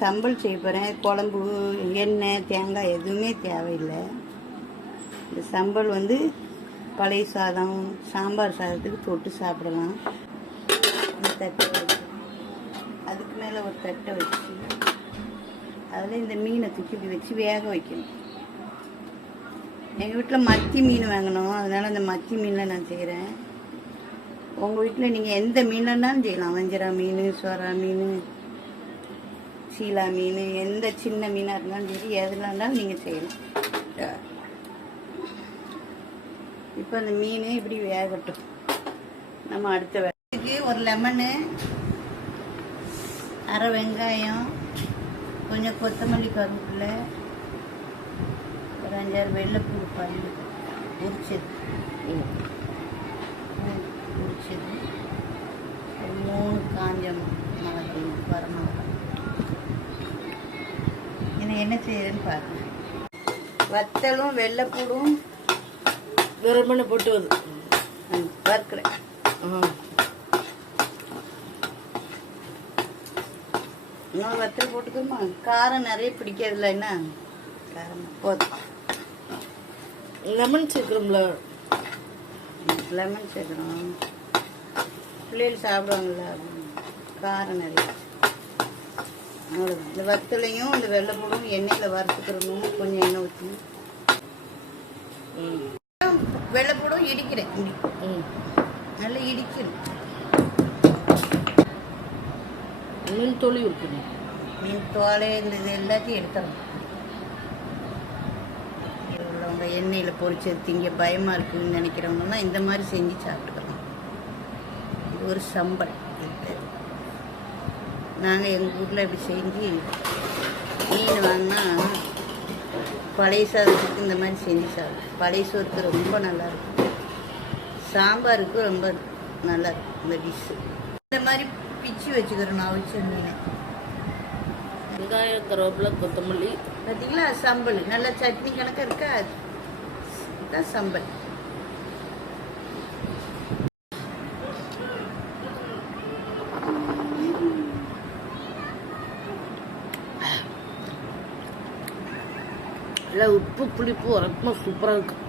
சம்பல் செய்ய போகிறேன். குழம்பு, எண்ணெய், தேங்காய் எதுவுமே தேவையில்லை. இந்த சம்பல் பழைய சாதம், சாம்பார் சாதத்துக்கு தொட்டு சாப்பிடலாம். தட்டை வச்சு அதுக்கு மேலே ஒரு தட்டை வச்சு அதில் இந்த மீனை தூக்கி இப்படி வச்சு வேக வைக்கணும். எங்கள் வீட்டில் மத்தி மீன் வாங்கணும், அதனால் இந்த மத்தி மீனில் நான் செய்கிறேன். உங்கள் வீட்டில் நீங்கள் எந்த மீன்லன்னாலும் செய்யலாம். வஞ்சரா மீன், சோரா மீன், சீலா மீன், எந்த சின்ன மீனாக இருந்தாலும் சரி, எதில் இருந்தாலும் நீங்கள் செய்யலாம். இப்போ அந்த மீன் இப்படி வேகட்டும். நம்ம அடுத்த வேலைக்கு ஒரு லெமனு, அரை வெங்காயம், கொஞ்சம் கொத்தமல்லி, கருவேப்பிலை, ஒரு 5-6 வெள்ளைப்பூடு பல்லு உரிச்சது, ஒரு 3 காஞ்ச மிளகாய், வரமிளகாய். இதை என்ன செய்யுதுன்னு பாருங்க. வத்தலும் வெள்ளைப்பூடும் வெறுமனை போட்டு வறுக்கிறேன். இன்னும் வத்தல் போட்டுக்கோமா. காரம் நிறைய பிடிக்கிறதுல என்ன காரம் போதும். லெமன் சேர்க்குறோம்ல, லெமன் சேர்க்குறோம். பிள்ளைகள் சாப்பிடுவாங்கள்ல, காரம் நிறைய. இந்த வத்தலையும் இந்த வெள்ளைப்பூடும் எண்ணெயில் வறுத்துக்கிறணும். கொஞ்சம் எண்ணெய் ஊற்றி வெள்ளைப்பூடும் இடிக்கிறேன். நல்லா இடிக்கணும். மீன் தோலி இருக்கணும். மீன் தோலை இந்த இது எல்லாத்தையும் எடுத்துடணும். உள்ளவங்க எண்ணெயில் பொரிச்சது திங்க பயமாக இருக்குதுன்னு நினைக்கிறவங்கலாம் இந்த மாதிரி செஞ்சு சாப்பிட்டுக்கலாம். இது ஒரு சம்பல். நாங்கள் எங்கள் ஊரில் இப்படி செஞ்சு மீன் வாங்கினா பழைய சாதத்துக்கு இந்த மாதிரி செஞ்சு சாப்பிடும். பழைய சோறுக்கு ரொம்ப நல்லாயிருக்கும். சாம்பாருக்கு ரொம்ப நல்லாயிருக்கும் இந்த டிஷ்ஷு. இந்த மாதிரி பிச்சு வச்சுக்கிறோம். அவிச்ச மீனை, வெங்காயம், கருவேப்பிலை, கொத்தமல்லி. பார்த்தீங்களா, சம்பல் நல்லா சட்னி கணக்காக இருக்கா. அதுதான் சம்பல். இல்லை, உப்பு புளிப்பு உரப்புமா சூப்பராக இருக்கும்.